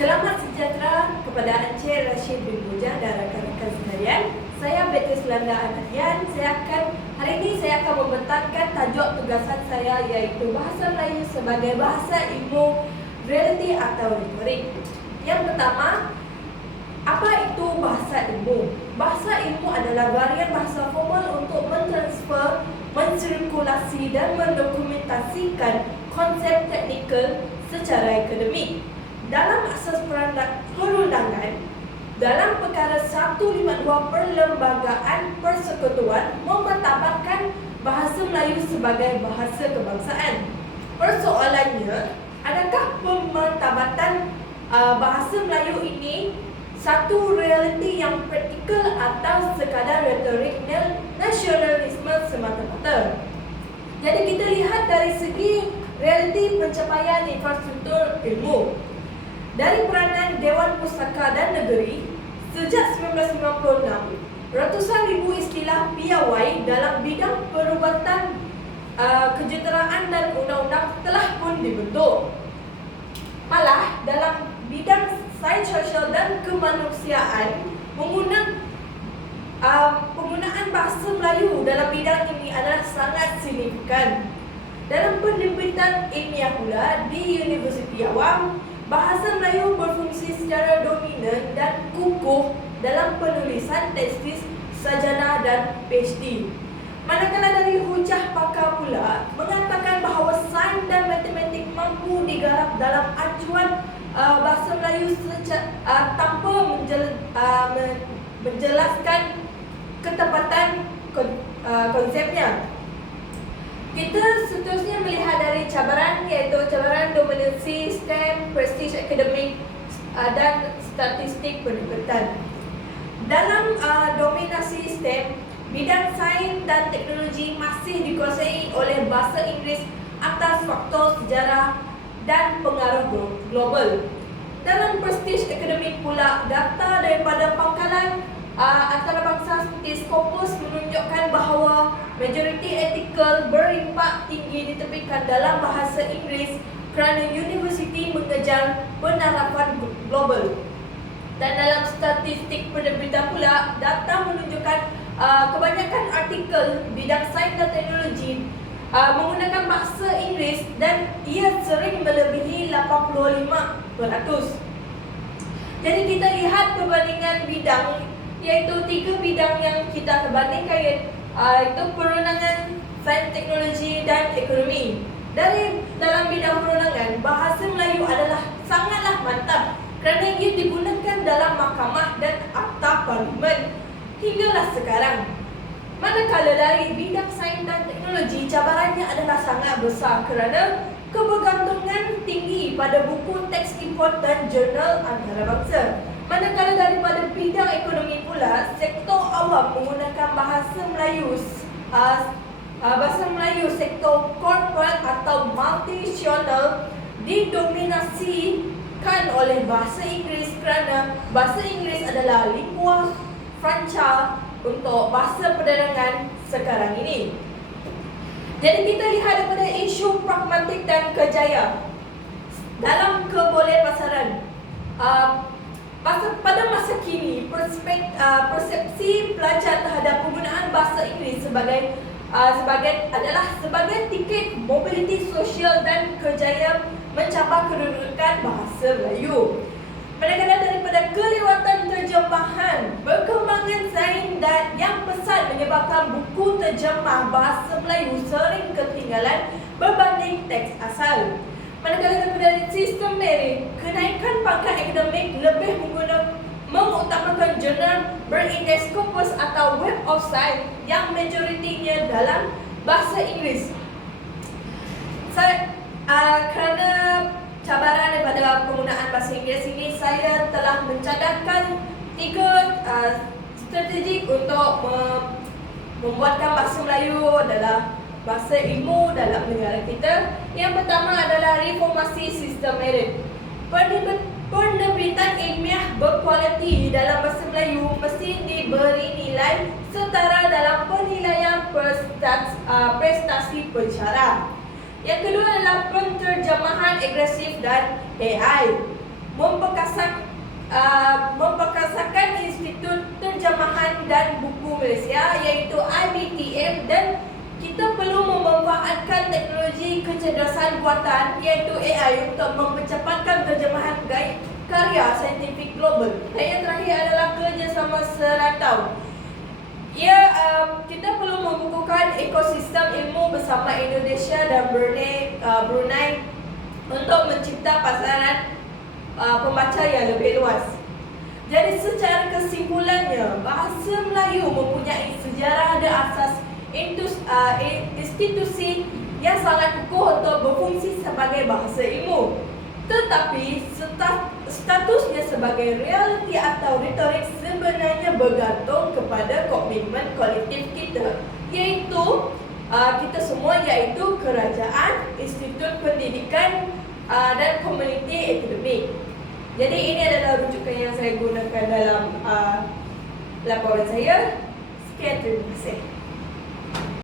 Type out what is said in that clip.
Selamat sejahtera kepada Encik Rashid bin Bujang dan rakan-rakan sekalian. Saya Beatrice Landa Anadian. Hari ini saya akan membentangkan tajuk tugasan saya, iaitu Bahasa Melayu sebagai bahasa ilmu realiti atau retorik. Yang pertama, apa itu bahasa ilmu? Bahasa ilmu adalah varian bahasa formal untuk mentransfer, mensirkulasi dan mendokumentasikan konsep teknikal secara akademik. Dalam asas perundangan, dalam perkara 152 Perlembagaan Persekutuan mempertabatkan bahasa Melayu sebagai bahasa kebangsaan. Persoalannya, adakah pemertabatan bahasa Melayu ini satu realiti yang praktikal atau sekadar retorik nasionalisme semata-mata? Jadi kita lihat dari segi realiti pencapaian infrastruktur ilmu. Dari peranan Dewan Pustaka dan Negeri, sejak 1996, ratusan ribu istilah piawai dalam bidang perubatan, kejuruteraan dan undang-undang telah pun dibentuk. Malah, dalam bidang sains sosial dan kemanusiaan, penggunaan bahasa Melayu dalam bidang ini adalah sangat signifikan. Dalam penerbitan ilmiah pula di Universiti Awam, bahasa Melayu berfungsi secara dominan dan kukuh dalam penulisan tesis, sarjana dan PhD. Manakala dari hujah pakar pula mengatakan bahawa sains dan matematik mampu digarap dalam acuan bahasa Melayu tanpa menjelaskan ketepatan konsepnya. Kita seterusnya melihat dari cabaran, iaitu cabaran dominasi STEM, prestige akademik dan statistik penerbitan. Dalam dominasi STEM, bidang sains dan teknologi masih dikuasai oleh bahasa Inggeris atas faktor sejarah dan pengaruh global. Dalam prestige akademik pula, data daripada pangkalan antarabangsa seperti Scopus menunjukkan bahawa majoriti artikel berimpak tinggi diterbitkan dalam bahasa Inggeris kerana universiti mengejar penerapan global. Dan dalam statistik penerbitan pula, data menunjukkan kebanyakan artikel bidang sains dan teknologi menggunakan bahasa Inggeris dan ia sering melebihi 85%. Jadi kita lihat perbandingan bidang, iaitu 3 bidang yang kita bandingkan, iaitu perundangan, sains teknologi dan ekonomi. Dalam bidang perundangan, bahasa Melayu adalah sangatlah mantap kerana ia digunakan dalam mahkamah dan akta parlimen hinggalah sekarang. Manakala dari bidang sains dan teknologi, cabarannya adalah sangat besar kerana kebergantungan tinggi pada buku teks import dan jurnal antarabangsa. Manakala daripada bidang ekonomi pula, sektor awam menggunakan bahasa Melayu sektor korporat atau multinasional didominasikan oleh bahasa Inggeris kerana bahasa Inggeris adalah lingua franca untuk bahasa perdagangan sekarang ini. Jadi kita lihat daripada isu pragmatik dan kerjaya dalam kebolehpasaran. Pada masa kini, persepsi pelajar terhadap penggunaan bahasa Inggeris adalah sebagai tiket mobiliti sosial dan kerjaya mencapai kedudukan bahasa Melayu. Manakala daripada kelewatan terjemahan, perkembangan sains dan yang pesat menyebabkan buku terjemah bahasa Melayu sering ketinggalan berbanding teks asal. Manakala daripada sistem merit, kenaikan pangkat akademik lebih mengutamakan jurnal berindeks Scopus atau Web of Science yang majoritinya dalam bahasa Inggeris. Kerana cabaran daripada penggunaan bahasa Inggeris ini, saya telah mencadangkan 3 strategi untuk membuatkan bahasa Melayu adalah bahasa ilmu dalam negara kita. Yang pertama adalah reformasi sistem merit. Penerbitan ilmiah berkualiti dalam bahasa Melayu mesti diberi nilai setara dalam penilaian prestasi pensyarah. Yang kedua adalah penterjemahan agresif dan AI. memperkasakan Institut Terjemahan dan Buku Malaysia iaitu IBTM, dan kita perlu memanfaatkan teknologi kecerdasan buatan iaitu AI untuk mempercepatkan terjemahan karya saintifik global. Dan yang terakhir adalah kerjasama serantau. Kita perlu membukukan ekosistem ilmu bersama Indonesia dan Brunei untuk mencipta pasaran pembaca yang lebih luas. Jadi secara kesimpulannya, bahasa Melayu mempunyai sejarah dan asas institusi yang sangat kukuh untuk berfungsi sebagai bahasa ilmu. Tetapi statusnya sebagai realiti atau retorik sebenarnya bergantung kepada komitmen kolektif kita, iaitu kita semua, iaitu kerajaan, institut pendidikan dan komuniti akademik. Jadi ini adalah rujukan yang saya gunakan dalam laporan saya. Sekian, terima kasih.